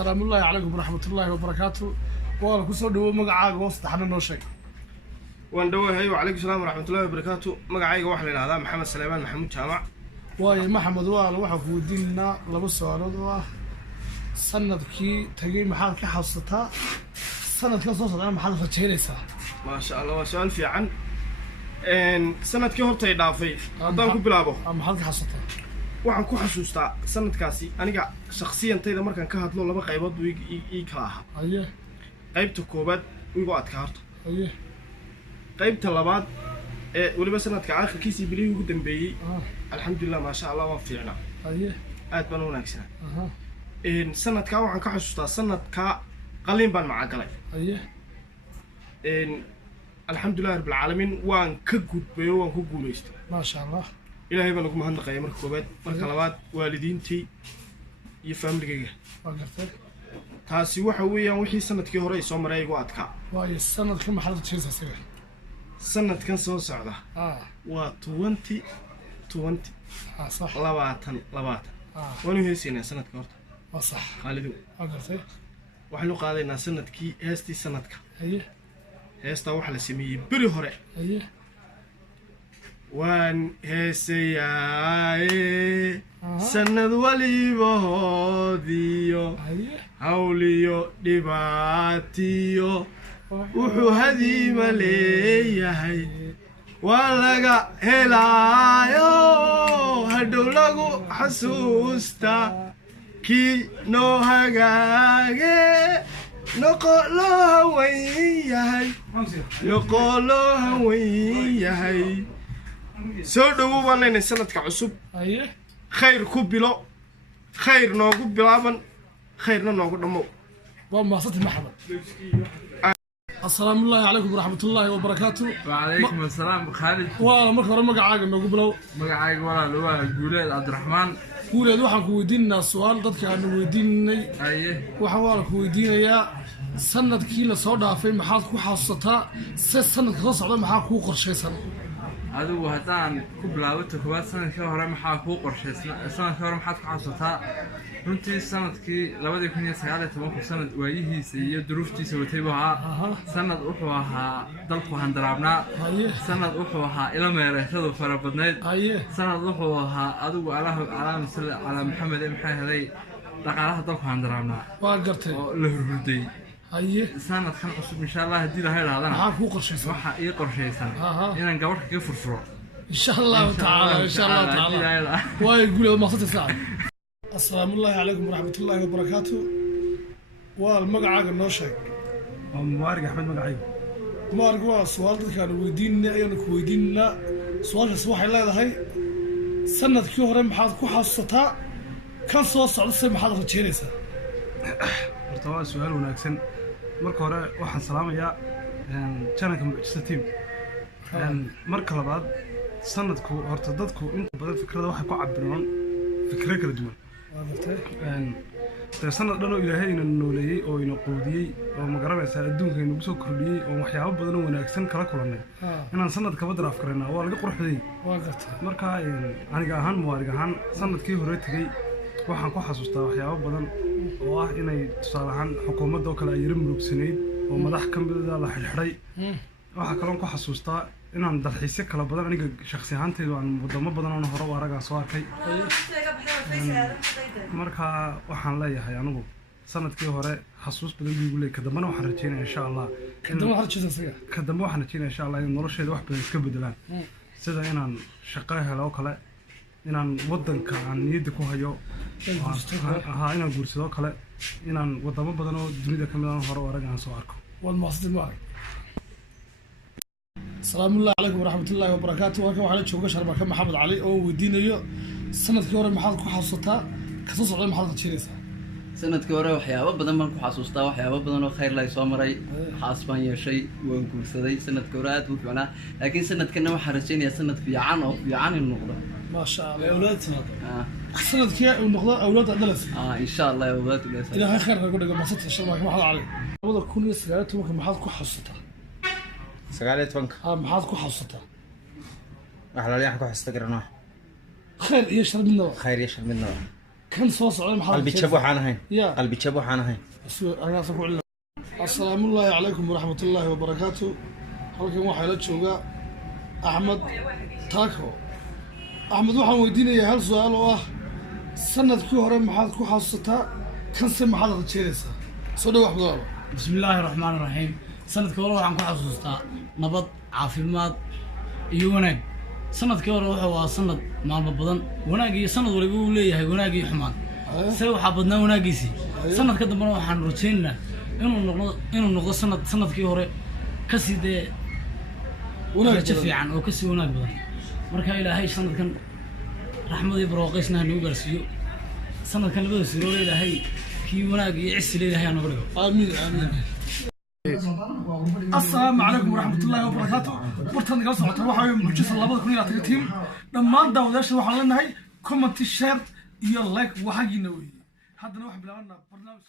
السلام الله عليكم ورحمة الله وبركاته. وأنا كسر دو مقعد وسط حنا نوشي. وندوه هاي وعليكم السلام ورحمة الله وبركاته. مقعد واحد لنا هذا محمد سليمان محمود جامع. واي محمد وأنا واحد ودينا لبص على سنة كي تجي محل كحصتها سنة كصوص أنا محل فتشيلسها. ما شاء الله وسؤال في عن إن سنة كهرت إضافي. هذا كوب لابو. محل كحصتها. waxaan ku xasuustaa sanadkaasi aniga shakhsiyantayda markaan ka hadlo laba qaybood ii kala aha qaybta koobaad igu adkaarto qaybta labaad ee waliba sanadka aakhirkiisii bilii ugu dambeeyay alxamdulillah ma sha Allah waa fiicnaa aad baan u wanaagsanaa sanadka waxaan ka xasuustaa sanadka qalin baan macagalay alxamdulillah rabbil caalamiin waan ka gudbay waan ku guuleystay ma sha Allah إلهي بنقوم هندقة مرة كوبات مرة لبات والدينتي يفهملقيه. تاسي وحويا وحي سنة كهوري سومري واتكا. واي السنة كم حلقة شيء سوي؟ سنة كان سو سعودة. و 20 صح. لباتن. وانو هي سنة كهورت. صح. خالدو. وحلو قاعدين سنة كي هستي سنة كا. هستا وحلا سمي بري هوري. وان هسياي سند ولي بهوديو هوليو دباتيو وحو هدي مليهي ولغا هلايو هدو لغو حسوستا كي نو هغاغي نقولو هويهي نقولو هويهي سودو وانا سنتك عصب خير كوبيلو خير نوغو بلابن خيرنا نوغو دمو وما صوت محمد السلام الله عليكم ورحمة الله وبركاته. وعليكم السلام خالد. والله مركب مقعد نوغو بلو مقعد ولا لو جولاد عبد الرحمن جولاد waxaan ku weydiinaa su'aal dadka aan weydiinay waxaan ku weydiinayaa sanadkii la soo dhaafay maxaad ku xasuusataa sanadka soo socda maxaa ku qorshaysan adigu hadaan ku bilaabto koobaad sanadka hore maxaa ku qorshaysnaa sanadka hore maxaad ku xasuusataa runtii sanadkii 2019 sanad waayihiisa iyo duruuftiisa watay waxa sanad wuxuu ahaa dalku handaraabnaa sanad wuxuu ahaa ila meerashadu farabadneed sanad wuxuu ahaa adigu alaam sallallahu ala maxamed maxay helay dhaqaalaha dalku handaraabnaa waa gartay oo la hurhuday سنة كان عصب إن شاء الله هدي لها هذا معك هو قرشيسان وح إيه قرشيسان إن نجورك كيف فرفرو إن شاء الله تعالى إن شاء الله تعالى ويقول ما صوت ساعة السلام الله عليكم ورحمة الله وبركاته والمقعد النوشك مبارك أحمد مقعد مبارك والسؤال كانوا ويديننا أيونك ويديننا سؤال الصباح الله هاي سنة كهرة محاض كحصتها كان صوت صعود محاض تشيريسا horta su'aal wanaagsan marka hore waxaan salaamayaa channelka Mucjisa TV marka labaad sanadku horta dadku inta badan fikrada waxay ku cabiraan fikra kala duwan sanad dhan oo Ilaahay inoo nooleeyay oo inoo qoodiyay oo magaranaysa adduunka inuu soo kordhiyay oo waxyaabo badan oo wanaagsan kala kulanay inaan sanad ka badar afkarnaa waa laga qurxiyay marka aniga ahaan muwaariga ahaan sanadkii hore tagay waxaan ku xasuustaa waxyaabo badan oo ah inay tusaale ahaan xukuumadda oo kale ay yara murugsanayd oo madax ka mid ah la xidhay waxa kale oo ku xasuustaa inaan dalxiisyo kala badan aniga shakhsi ahaantaydu aan wadamo badan oo hore u aragaa soo arkay marka waxaan leeyahay anigu sanadkii hore xasuus badan buu leeyahay kadambana waxaan rajeynayaa insha Allah kadamba waxaan rajeynayaa insha Allah in nolosheeda wax badan iska bedelaan sida inaan shaqo helo kale inaan wadanka aan niyada ku hayo inaan guursado kale inaan wadamo badan oo dunida ka mid ah hore u aragaan soo arko والمقصد معك السلام الله عليكم ورحمة الله وبركاته وكم على شوكة شربة كم محمد علي أو ودينيو سنة كورة محل كحصتها كسوس على محل تشيلسا سنة كورة وحياة بدن ما كحصتها وحياة بدن خير لا يسومري حاسبان شيء ونقول سدي سنة كورات وفعنا لكن سنة كنا محرسين يا سنة في عانو في عان النقطة ما شاء الله أولاد سنة كيا النقطة أولاد أدلس إن شاء الله يا أولاد إلى خير نقول لك ما صدق الشربة كم محل علي هذا كل سنة ممكن محل كحصتها سقالة فنك محل كحصتها أحلى ليه حكوا حستقرناه خير يشرب منه خير يشرب منه كان صوص على محل قلبي تشبه عنها هين يا قلبي تشبه عنها هين السلام الله عليكم ورحمة الله وبركاته halkan waxaa la joogaa Axmed Taako Axmed waxaan weydiinayaa hal su'aal oo ah sanadkii hore maxaad ku xasuusataa kan se maxaad rajeynaysaa soo dhaw Axmed bismillaahi raxmaani raxiim sanadkii hore waxaan ku xasuustaa nabad caafimaad iyo wanaag sanadkii hore wuxuu ahaa sanad maalmo badan wanaag iyo sanad waliba uu leeyahay wanaag iyo xumaan se waxaa badnaa wanaagiisii sanadka dambena waxaan rajeynaynaa inuu noqdo sanadkii hore kasii dee wanaag fiican oo kasii wanaag badan marka ilaahay sanadkan raxmad iyo barwaaqaysna ha nagu gaarsiiyo sanadkan labada suurooda ilaahay kii wanaag iyo cisi leeyahay aan noqdo amiin amiin السلام عليكم ورحمة الله وبركاته برتان قال صوت روحه معجزة الله بدك نيجي تيم لما ندا وداش روح لنا هاي كومنت شير يا لايك وحاجة نوي هذا نروح بلعنا برنامج